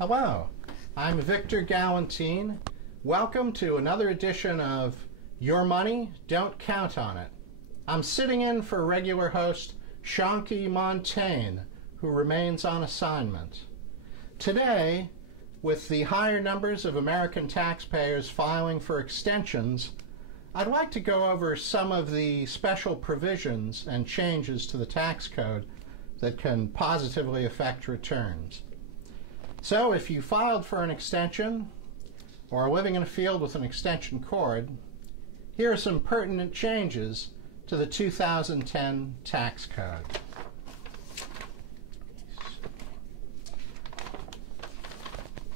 Hello, I'm Victor Gallantine. Welcome to another edition of Your Money, Don't Count on It. I'm sitting in for regular host Shanky Montaigne, who remains on assignment. Today, with the higher numbers of American taxpayers filing for extensions, I'd like to go over some of the special provisions and changes to the tax code that can positively affect returns. So if you filed for an extension or are living in a field with an extension cord, here are some pertinent changes to the 2010 tax code.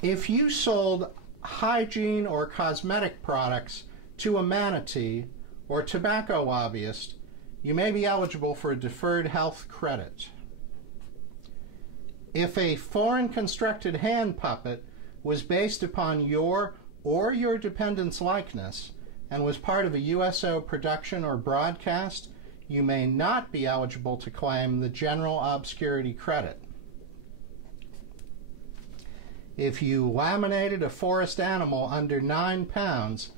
If you sold hygiene or cosmetic products to a manatee or tobacco lobbyist, you may be eligible for a deferred health credit. If a foreign constructed hand puppet was based upon your or your dependent's likeness and was part of a USO production or broadcast, you may not be eligible to claim the general obscurity credit. If you laminated a forest animal under 9 pounds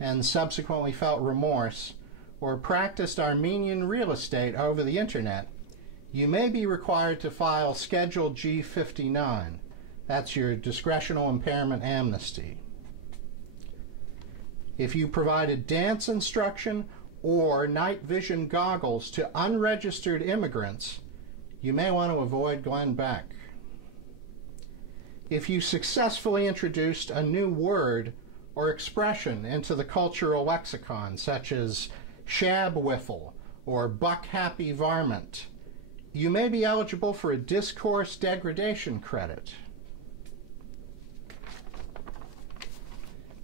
and subsequently felt remorse, or practiced Armenian real estate over the internet, you may be required to file Schedule G59. That's your discretional impairment amnesty. If you provided dance instruction or night vision goggles to unregistered immigrants, you may want to avoid Glenn Beck. If you successfully introduced a new word or expression into the cultural lexicon, such as shabwiffle or buck-happy varmint, you may be eligible for a discourse degradation credit.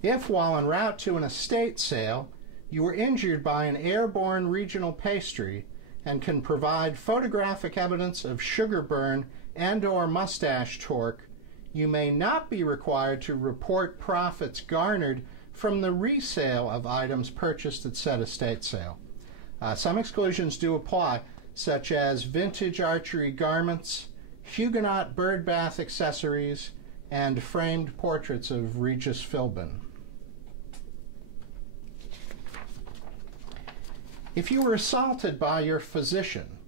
If, while en route to an estate sale, you were injured by an airborne regional pastry and can provide photographic evidence of sugar burn and/or mustache torque, you may not be required to report profits garnered from the resale of items purchased at said estate sale. Some exclusions do apply, such as vintage archery garments, Huguenot birdbath accessories, and framed portraits of Regis Philbin. If you were assaulted by your physician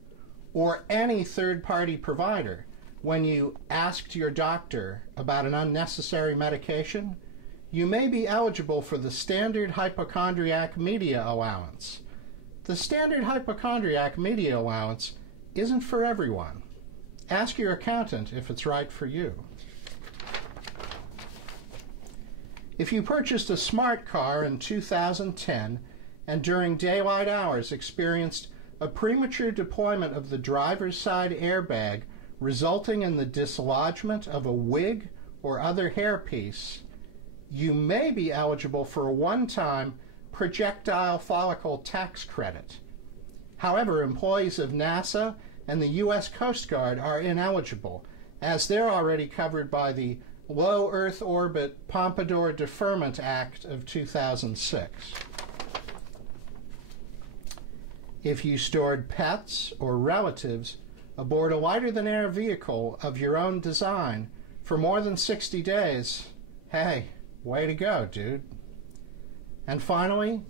or any third-party provider when you asked your doctor about an unnecessary medication, you may be eligible for the Standard Hypochondriac Media Allowance. The Standard Hypochondriac Media Allowance isn't for everyone. Ask your accountant if it's right for you. If you purchased a smart car in 2010 and during daylight hours experienced a premature deployment of the driver's side airbag resulting in the dislodgement of a wig or other hairpiece, you may be eligible for a one-time projectile follicle tax credit. However, employees of NASA and the U.S. Coast Guard are ineligible, as they're already covered by the Low Earth Orbit Pompadour Deferment Act of 2006. If you stored pets or relatives aboard a lighter-than-air vehicle of your own design for more than 60 days, hey, way to go, dude. And finally,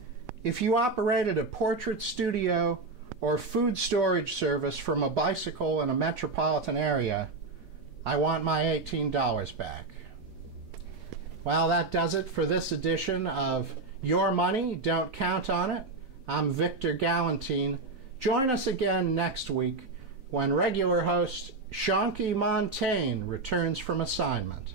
if you operated a portrait studio or food storage service from a bicycle in a metropolitan area, I want my $18 back. Well, that does it for this edition of Your Money, Don't Count on It. I'm Victor Gallantine. Join us again next week when regular host Shanky Montaigne returns from assignment.